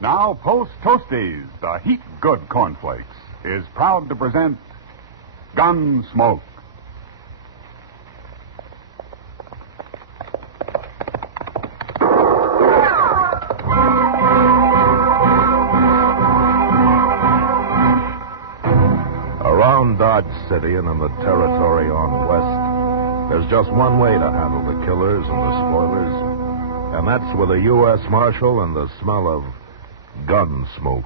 Now, Post Toasties, the heat good cornflakes, is proud to present Gunsmoke. Around Dodge City and in the territory on west, there's just one way to handle the killers and the spoilers, and that's with a U.S. Marshal and the smell of gun smoke.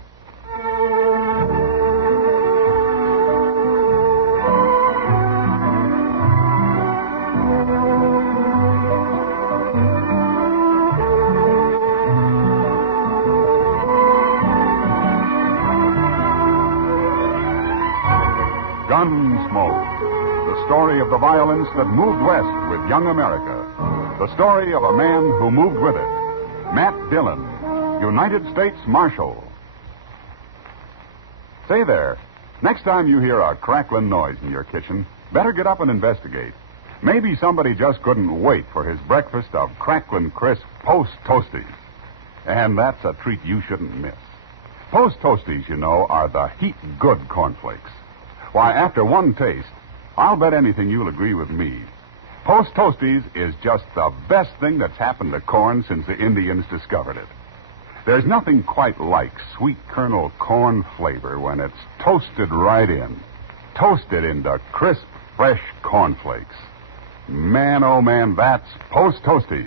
Gunsmoke, the story of the violence that moved west with young America. The story of a man who moved with it. Matt Dillon, United States Marshal. Say there, next time you hear a crackling noise in your kitchen, better get up and investigate. Maybe somebody just couldn't wait for his breakfast of crackling crisp Post Toasties. And that's a treat you shouldn't miss. Post Toasties, you know, are the heat good cornflakes. Why, after one taste, I'll bet anything you'll agree with me. Post Toasties is just the best thing that's happened to corn since the Indians discovered it. There's nothing quite like sweet kernel corn flavor when it's toasted right in. Toasted into crisp, fresh cornflakes. Man, oh man, that's Post Toasties.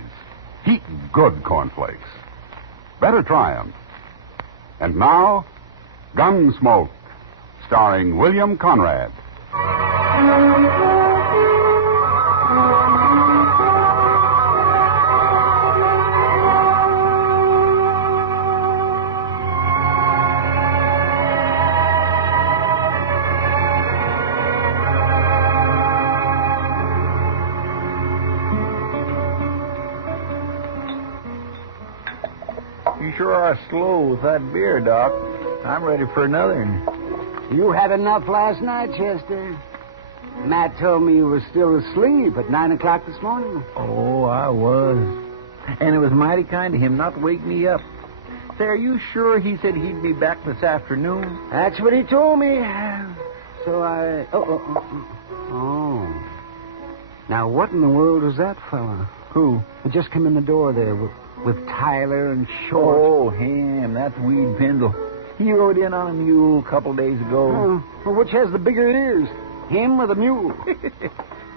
Heat good cornflakes. Better try 'em. And now, Gunsmoke, starring William Conrad. You sure are slow with that beer, Doc. I'm ready for another. You had enough last night, Chester. Matt told me you were still asleep at 9 o'clock this morning. Oh, I was. And it was mighty kind of him not to wake me up. Say, are you sure he said he'd be back this afternoon? That's what he told me. So I... Oh. Now, what in the world was that fella? Who? He just come in the door there with Tyler and Short. Oh, him. That's Weed Pendle. He rode in on a mule a couple days ago. Well, which has the bigger ears? Him or the mule?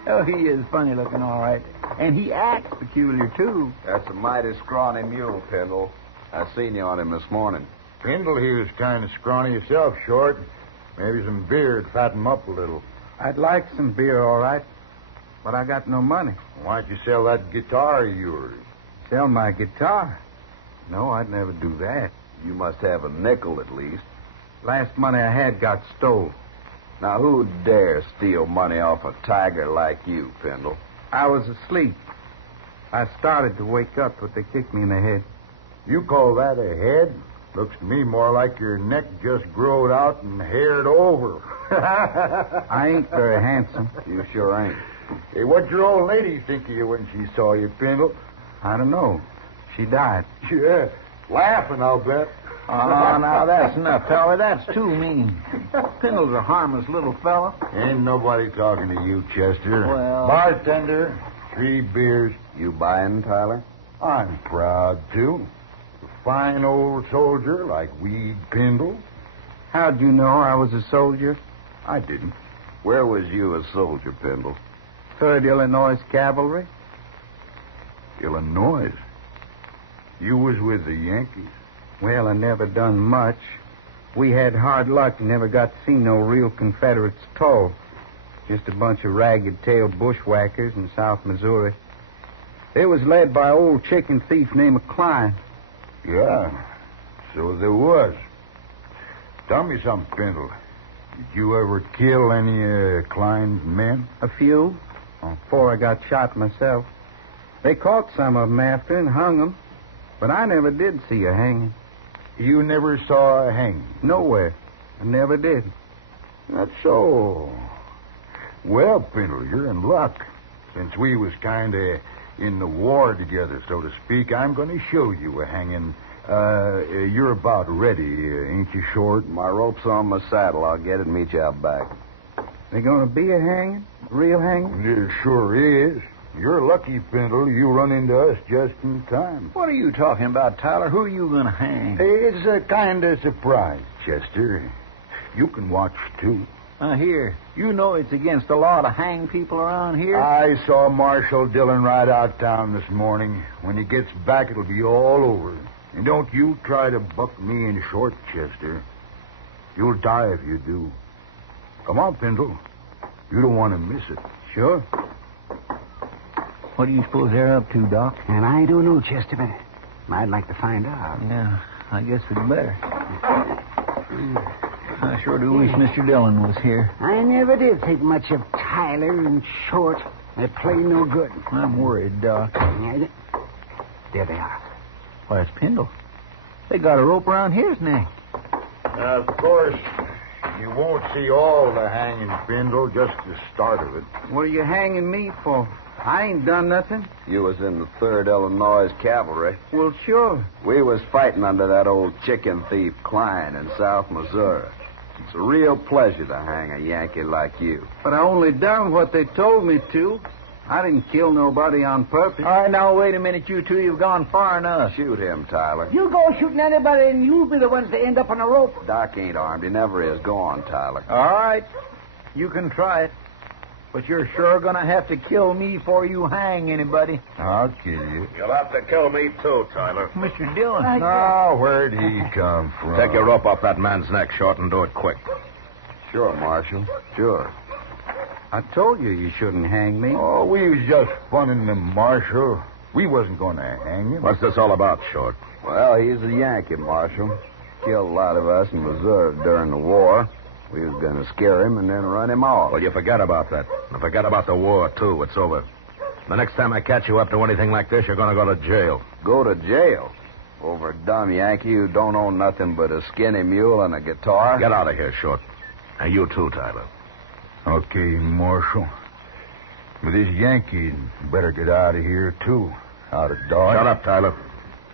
Oh, he is funny looking, all right. And he acts peculiar, too. That's a mighty scrawny mule, Pendle. I seen you on him this morning. Pendle, he was kind of scrawny yourself, Short. Maybe some beer would fatten him up a little. I'd like some beer, all right, but I got no money. Why don't you sell that guitar of yours? Sell my guitar? No, I'd never do that. You must have a nickel at least. Last money I had got stole. Now, who'd dare steal money off a tiger like you, Pendle? I was asleep. I started to wake up, but they kicked me in the head. You call that a head? Looks to me more like your neck just growed out and haired over. I ain't very handsome. You sure ain't. Hey, what'd your old lady think of you when she saw you, Pendle? I don't know. She died. Yeah, laughing, I'll bet. Oh, now that's enough, fella. That's too mean. Pendle's a harmless little fella. Ain't nobody talking to you, Chester. Well... Bartender, 3 beers. You buying, Tyler? I'm proud to. A fine old soldier like Weed Pendle. How'd you know I was a soldier? I didn't. Where was you a soldier, Pendle? 3rd Illinois Cavalry. Illinois? You was with the Yankees? Well, I never done much. We had hard luck and never got to see no real Confederates at all. Just a bunch of ragged-tailed bushwhackers in South Missouri. They was led by an old chicken thief named Klein. Yeah, so there was. Tell me something, Pendle. Did you ever kill any Klein's men? A few. Before I got shot myself. They caught some of them after and hung them. But I never did see a hanging. You never saw a hanging? Nowhere. I never did. That's so. Well, Pendle, you're in luck. Since we was kind of in the war together, so to speak. I'm going to show you a hanging. You're about ready, ain't you, Short? My rope's on my saddle. I'll get it and meet you out back. There going to be a hanging? Real hanging? It sure is. You're lucky, Pendle. You run into us just in time. What are you talking about, Tyler? Who are you going to hang? It's a kind of surprise, Chester. You can watch, too. Here. You know it's against the law to hang people around here? I saw Marshal Dillon ride out town this morning. When he gets back, it'll be all over. And don't you try to buck me in Short, Chester. You'll die if you do. Come on, Pendle. You don't want to miss it. Sure. What do you suppose they're up to, Doc? And I don't know, Chester, but I'd like to find out. Yeah, I guess we'd better. I sure do wish Mr. Dillon was here. I never did think much of Tyler and Short. They play no good. I'm worried, Doc. There they are. Why, it's Pendle. They got a rope around his neck. Of course, you won't see all the hanging, Pendle, just the start of it. What are you hanging me for? I ain't done nothing. You was in the 3rd Illinois Cavalry. Well, sure. We was fighting under that old chicken thief Klein in South Missouri. It's a real pleasure to hang a Yankee like you. But I only done what they told me to. I didn't kill nobody on purpose. All right, now, wait a minute, you two. You've gone far enough. Shoot him, Tyler. You go shooting anybody, and you'll be the ones to end up on a rope. Doc ain't armed. He never is. Go on, Tyler. All right. You can try it. But you're sure going to have to kill me before you hang anybody. I'll kill you. You'll have to kill me, too, Tyler. Mr. Dillon. Now, where'd he come from? Take your rope off that man's neck, Short, and do it quick. Sure, Marshal. Sure. I told you shouldn't hang me. Oh, we was just funning the Marshal. We wasn't going to hang him. What's this all about, Short? Well, he's a Yankee, Marshal. Killed a lot of us in reserve during the war. We was going to scare him and then run him off. Well, you forget about that. And forget about the war, too. It's over. The next time I catch you up to anything like this, you're going to go to jail. Go to jail? Over a dumb Yankee who don't own nothing but a skinny mule and a guitar? Get out of here, Short. And you, too, Tyler. Okay, Marshal. But this Yankee better get out of here, too. Out of Dodge. Shut up, Tyler.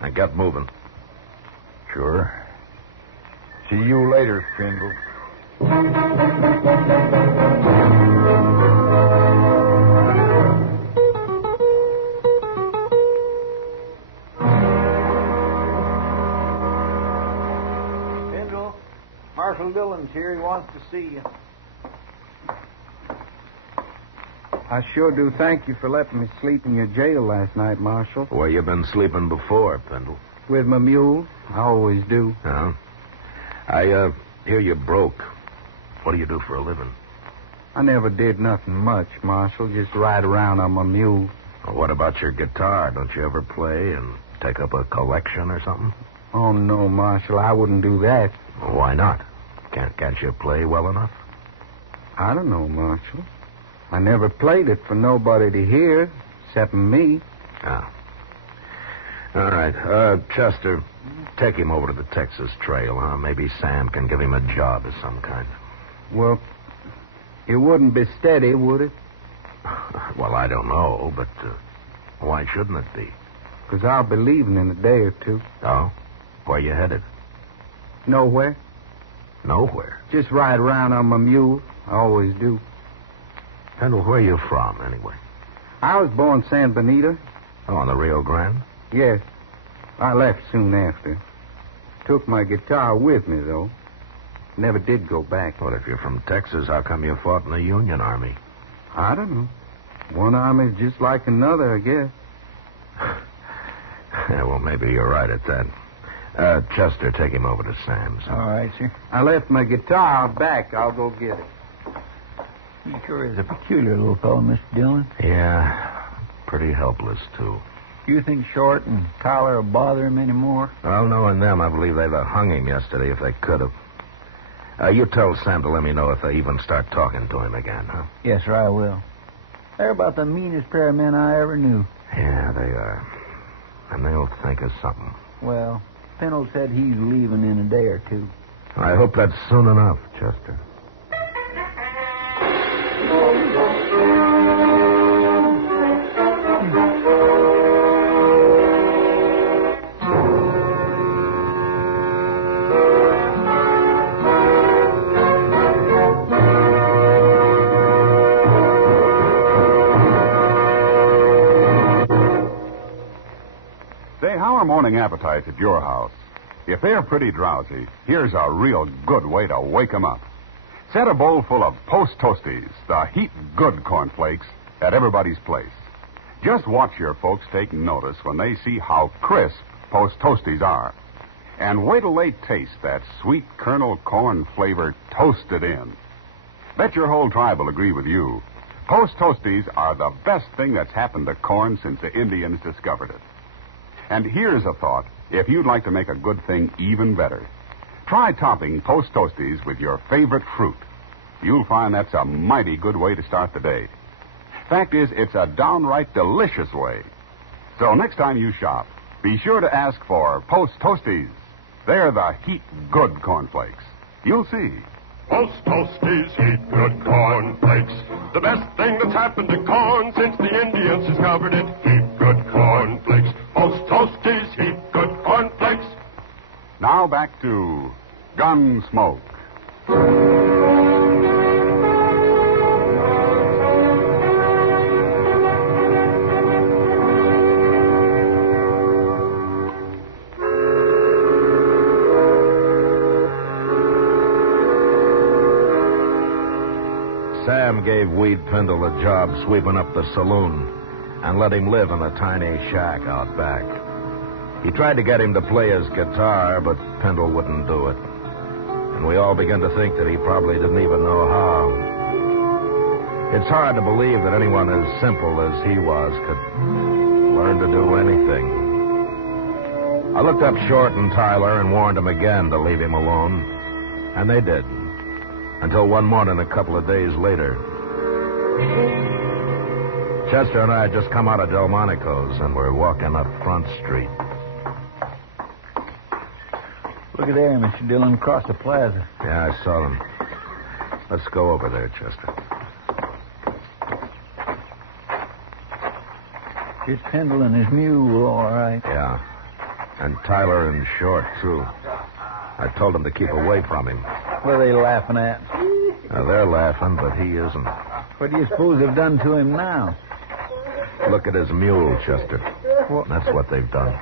And get moving. Sure. See you later, Pendle. Pendle, Marshal Dillon's here. He wants to see you. I sure do thank you for letting me sleep in your jail last night, Marshal. Where you been sleeping before, Pendle? With my mule. I always do. Huh? I hear you broke. What do you do for a living? I never did nothing much, Marshal. Just ride around on my mule. Well, what about your guitar? Don't you ever play and take up a collection or something? Oh, no, Marshal. I wouldn't do that. Well, why not? Can't you play well enough? I don't know, Marshal. I never played it for nobody to hear, except me. Ah. All right. Chester, take him over to the Texas Trail, huh? Maybe Sam can give him a job of some kind. Well, it wouldn't be steady, would it? Well, I don't know, but why shouldn't it be? Because I'll be leaving in a day or two. Oh? Where you headed? Nowhere. Nowhere. Just ride around on my mule. I always do. Pendle, where are you from, anyway? I was born San Benito. Oh, on the Rio Grande? Yes. I left soon after. Took my guitar with me, though. Never did go back. Well, if you're from Texas, how come you fought in the Union Army? I don't know. One army's just like another, I guess. Yeah, well, maybe you're right at that. Chester, take him over to Sam's. All right, sir. I left my guitar out back. I'll go get it. He sure is a peculiar little fellow, Mr. Dillon. Yeah, pretty helpless, too. You think Short and Tyler will bother him anymore? Well, knowing them, I believe they'd have hung him yesterday if they could have. You tell Sam to let me know if they even start talking to him again, huh? Yes, sir, I will. They're about the meanest pair of men I ever knew. Yeah, they are. And they'll think of something. Well, Pendle said he's leaving in a day or two. I hope that's soon enough, Chester. Say, how are morning appetites at your house? If they're pretty drowsy, here's a real good way to wake 'em up. Set a bowl full of Post Toasties, the heat-good cornflakes, at everybody's place. Just watch your folks take notice when they see how crisp Post Toasties are. And wait till they taste that sweet kernel corn flavor toasted in. Bet your whole tribe will agree with you. Post Toasties are the best thing that's happened to corn since the Indians discovered it. And here's a thought, if you'd like to make a good thing even better. Try topping Post Toasties with your favorite fruit. You'll find that's a mighty good way to start the day. Fact is, it's a downright delicious way. So next time you shop, be sure to ask for Post Toasties. They're the heat-good cornflakes. You'll see. Post Toasties, heat-good cornflakes. The best thing that's happened to corn since the Indians discovered it. Heat-good cornflakes. Post Toasties, heat-good cornflakes. Now back to Gunsmoke. Sam gave Weed Pendle a job sweeping up the saloon and let him live in a tiny shack out back. He tried to get him to play his guitar, but Pendle wouldn't do it. And we all began to think that he probably didn't even know how. It's hard to believe that anyone as simple as he was could learn to do anything. I looked up Short and Tyler and warned them again to leave him alone, and they did. Until one morning a couple of days later. Chester and I had just come out of Delmonico's and were walking up Front Street. Look at there, Mr. Dillon, across the plaza. Yeah, I saw them. Let's go over there, Chester. Here's Pendle and his mule, all right. Yeah. And Tyler and Short, too. I told them to keep away from him. What are they laughing at? They're laughing, but he isn't. What do you suppose they've done to him now? Look at his mule, Chester. What? That's what they've done.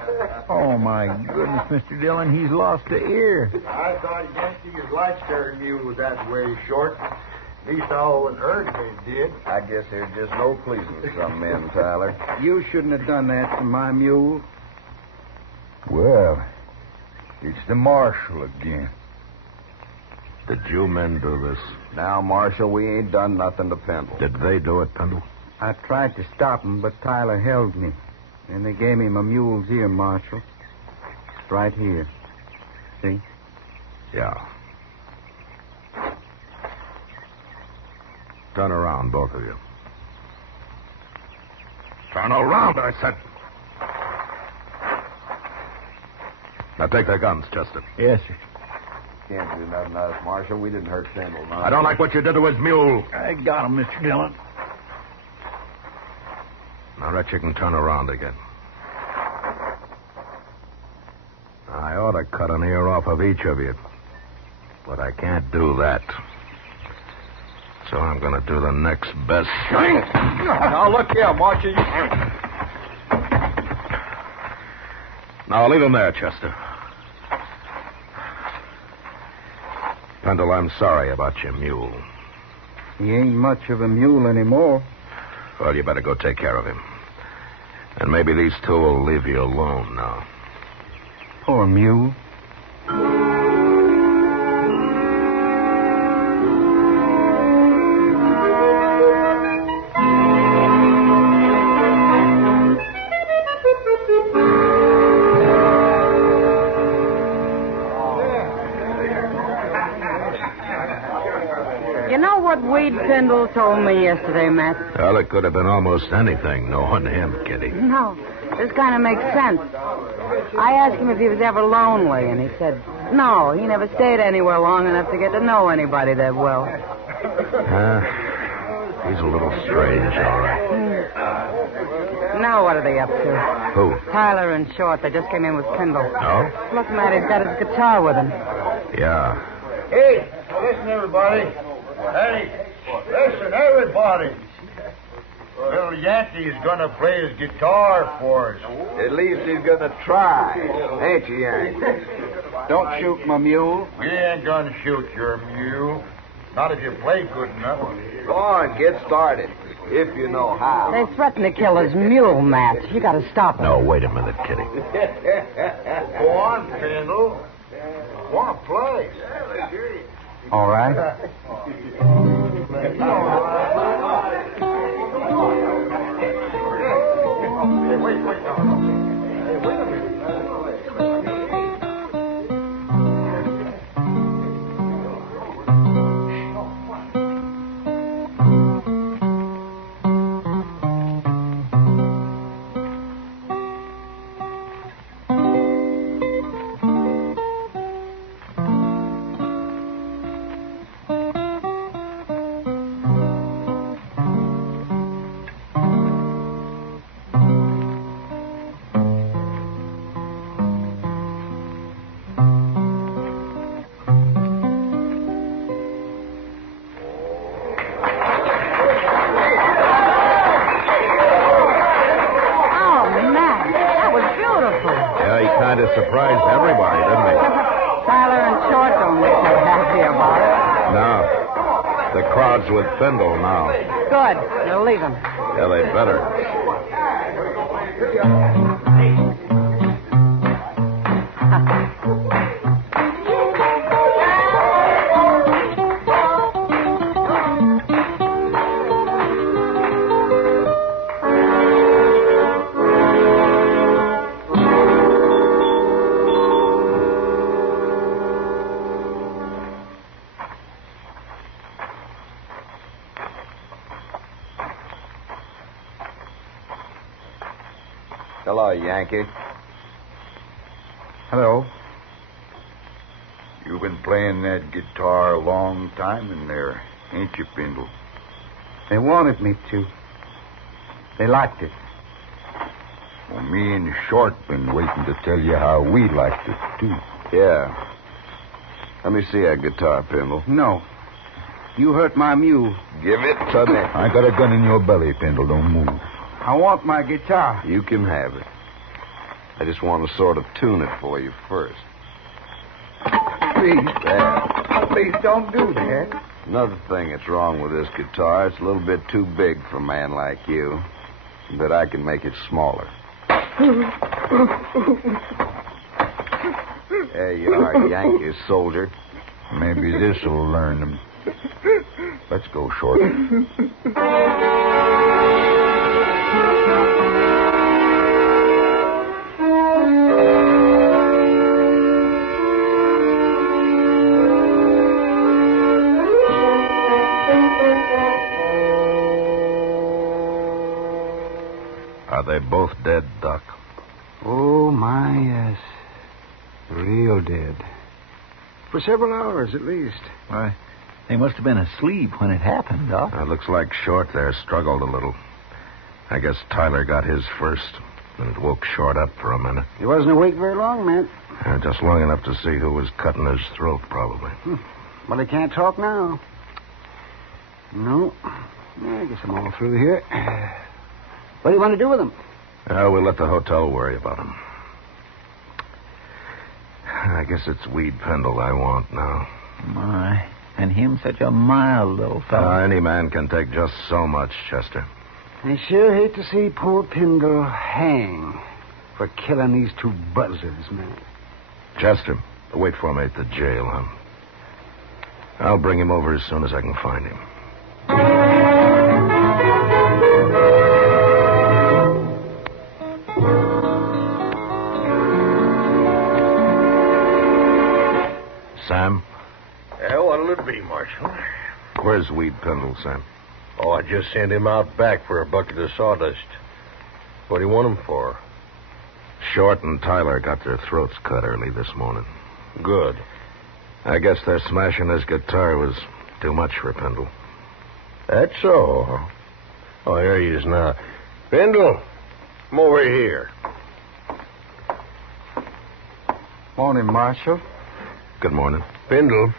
Oh, my goodness, Mr. Dillon, he's lost an ear. I thought he didn't see his light-steering mule was that way, Short. At least I always heard they did. I guess there's just no pleasing some men, Tyler. You shouldn't have done that to my mule. Well, it's the marshal again. Did you men do this? Now, Marshal, we ain't done nothing to Pendle. Did they do it, Pendle? I tried to stop him, but Tyler held me. And they gave me my mule's ear, Marshal. It's right here. See? Yeah. Turn around, both of you. Turn around, I said. Now take their guns, Chester. Yes, sir. Can't do nothing to us, Marshal. We didn't hurt Pendle. No. I don't like what you did to his mule. I got him, Mr. Dillon. Now, Rich, you can turn around again. I ought to cut an ear off of each of you. But I can't do that. So I'm going to do the next best thing. Now, look here, Marshal. Now, leave him there, Chester. Pendle, I'm sorry about your mule. He ain't much of a mule anymore. Well, you better go take care of him. And maybe these two will leave you alone now. Poor mule. You know what Wade Pendle told me yesterday, Matt? Well, it could have been almost anything, knowing him, Kitty. No, this kind of makes sense. I asked him if he was ever lonely, and he said, no, he never stayed anywhere long enough to get to know anybody that well. He's a little strange, all right. Now what are they up to? Who? Tyler and Short. They just came in with Pendle. Oh? Look, Matt, he's got his guitar with him. Yeah. Hey, listen, everybody. Hey, listen, everybody. Little Yankee's gonna play his guitar for us. At least he's gonna try. Ain't you, Yank? Don't shoot my mule. We ain't gonna shoot your mule. Not if you play good enough. Go on, get started. If you know how. They threatened to kill his mule, Matt. You got to stop them. No, wait a minute, Kitty. Go on, Pendle. Go on, play. All right. Surprised everybody, didn't he? Tyler and Short don't look so happy about it. No. The crowd's with Findle now. Good. They'll leave him. Yeah, they better. Hello, Yankee. Hello. You've been playing that guitar a long time in there, ain't you, Pendle? They wanted me to. They liked it. Well, me and Short been waiting to tell you how we liked it, too. Yeah. Let me see that guitar, Pendle. No. You hurt my mule. Give it to me. I got a gun in your belly, Pendle. Don't move. I want my guitar. You can have it. I just want to sort of tune it for you first. Please. There. Please don't do that. Another thing that's wrong with this guitar, it's a little bit too big for a man like you. But I can make it smaller. There you are, Yankee soldier. Maybe this'll learn them. Let's go, Short. Are they both dead, Doc? Oh, my, yes. Real dead. For several hours, at least. Why, they must have been asleep when it happened, Doc. It looks like Short there struggled a little. I guess Tyler got his first, and it woke Short up for a minute. He wasn't awake very long, man. Just long enough to see who was cutting his throat, probably. Well, he can't talk now. No. I guess I'm all through here. What do you want to do with him? We'll let the hotel worry about him. I guess it's Weed Pendle I want now. My, and him such a mild little fellow. Any man can take just so much, Chester. I sure hate to see poor Pendle hang for killing these two buzzards, man. Chester, wait for me at the jail, huh? I'll bring him over as soon as I can find him. Sam? What'll it be, Marshal? Where's Weed Pendle, Sam? Oh, I just sent him out back for a bucket of sawdust. What do you want him for? Short and Tyler got their throats cut early this morning. Good. I guess their smashing his guitar was too much for Pendle. That's so, huh? Oh, here he is now. Pendle, come over here. Morning, Marshal. Good morning. Pendle,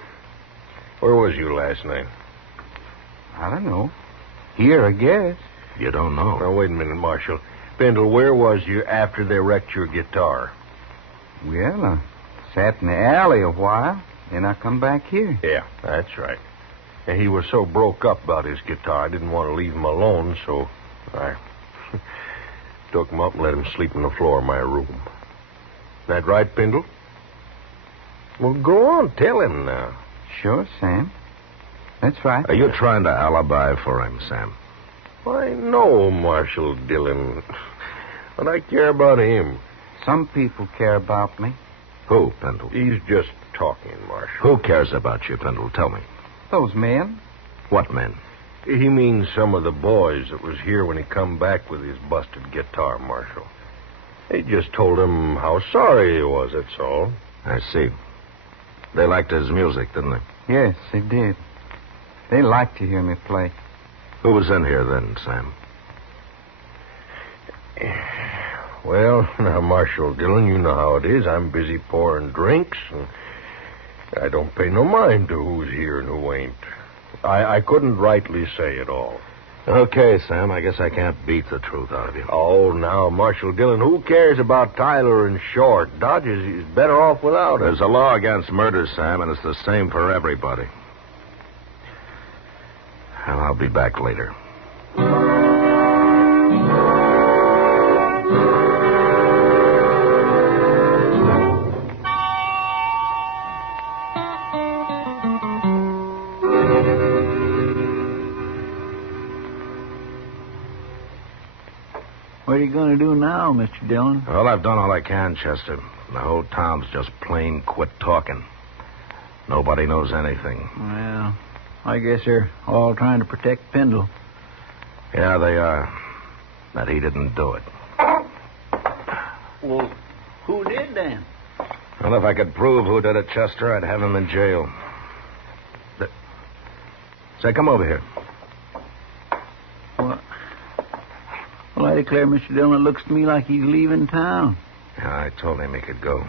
where was you last night? I don't know. Here, I guess. You don't know. Now, wait a minute, Marshal. Pendle, where was you after they wrecked your guitar? Well, I sat in the alley a while, then I come back here. Yeah, that's right. And he was so broke up about his guitar, I didn't want to leave him alone, so I took him up and let him sleep on the floor of my room. That right, Pendle? Well, go on, tell him now. Sure, Sam. That's right. Are you trying to alibi for him, Sam? I know Marshal Dillon, but I care about him. Some people care about me. Who, Pendle? He's just talking, Marshal. Who cares about you, Pendle? Tell me. Those men. What men? He means some of the boys that was here when he come back with his busted guitar, Marshal. They just told him how sorry he was, that's all. I see. They liked his music, didn't they? Yes, they did. They liked to hear me play. Who was in here then, Sam? Well, now, Marshal Dillon, you know how it is. I'm busy pouring drinks, and I don't pay no mind to who's here and who ain't. I couldn't rightly say it all. Okay, Sam, I guess I can't beat the truth out of you. Oh, now, Marshal Dillon, who cares about Tyler and Short? Dodges is better off without him. There's a law against murder, Sam, and it's the same for everybody. And I'll be back later. What are you going to do now, Mr. Dillon? Well, I've done all I can, Chester. The whole town's just plain quit talking. Nobody knows anything. Well, I guess they're all trying to protect Pendle. Yeah, they are. That he didn't do it. Well, who did then? Well, if I could prove who did it, Chester, I'd have him in jail. Say, come over here. Well, I declare, Mr. Dillon, it looks to me like he's leaving town. Yeah, I told him he could go.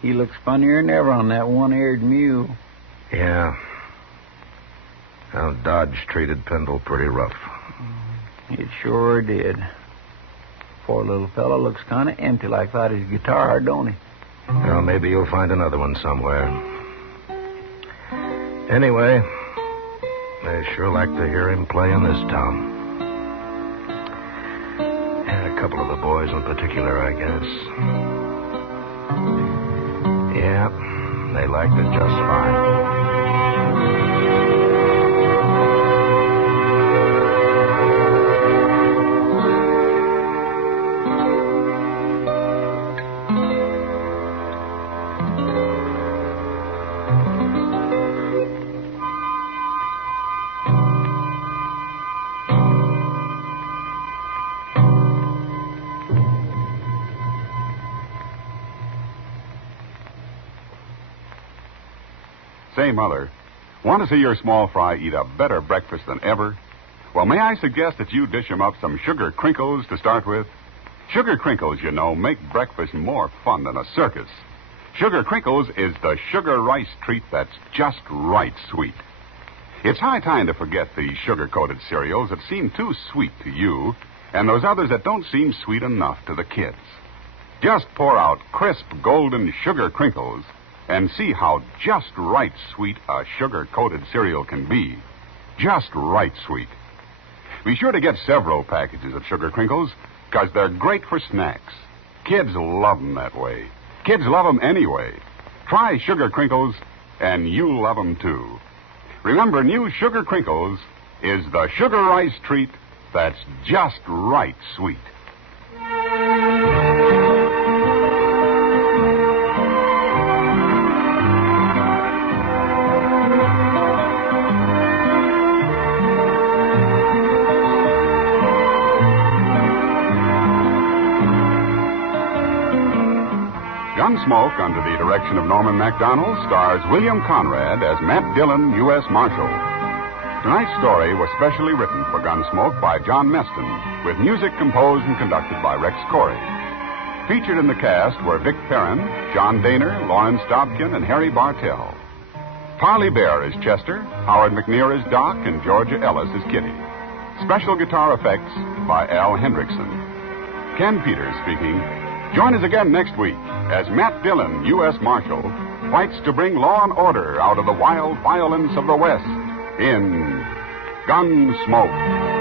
He looks funnier than ever on that one-eared mule. Yeah. Well, Dodge treated Pendle pretty rough. It sure did. Poor little fellow looks kind of empty like that his guitar, don't he? Well, maybe you'll find another one somewhere. Anyway, I sure like to hear him play in this town. And a couple of the boys in particular, I guess. Yeah, they liked it just fine. Say, Mother, want to see your small fry eat a better breakfast than ever? Well, may I suggest that you dish him up some sugar crinkles to start with? Sugar crinkles, you know, make breakfast more fun than a circus. Sugar crinkles is the sugar rice treat that's just right sweet. It's high time to forget the sugar-coated cereals that seem too sweet to you and those others that don't seem sweet enough to the kids. Just pour out crisp, golden sugar crinkles and see how just right sweet a sugar-coated cereal can be. Just right sweet. Be sure to get several packages of sugar crinkles because they're great for snacks. Kids love them that way. Kids love them anyway. Try sugar crinkles and you'll love them too. Remember, new sugar crinkles is the sugar rice treat that's just right sweet. Gunsmoke, under the direction of Norman MacDonnell, stars William Conrad as Matt Dillon, U.S. Marshal. Tonight's story was specially written for Gunsmoke by John Meston, with music composed and conducted by Rex Corey. Featured in the cast were Vic Perrin, John Daner, Lawrence Dobkin, and Harry Bartell. Parley Baer is Chester, Howard McNear is Doc, and Georgia Ellis is Kitty. Special guitar effects by Al Hendrickson. Ken Peters speaking. Join us again next week as Matt Dillon, U.S. Marshal, fights to bring law and order out of the wild violence of the West in Gunsmoke.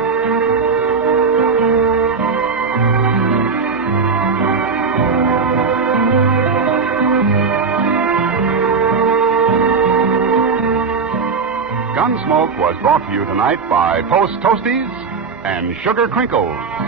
Gunsmoke was brought to you tonight by Post Toasties and Sugar Crinkles.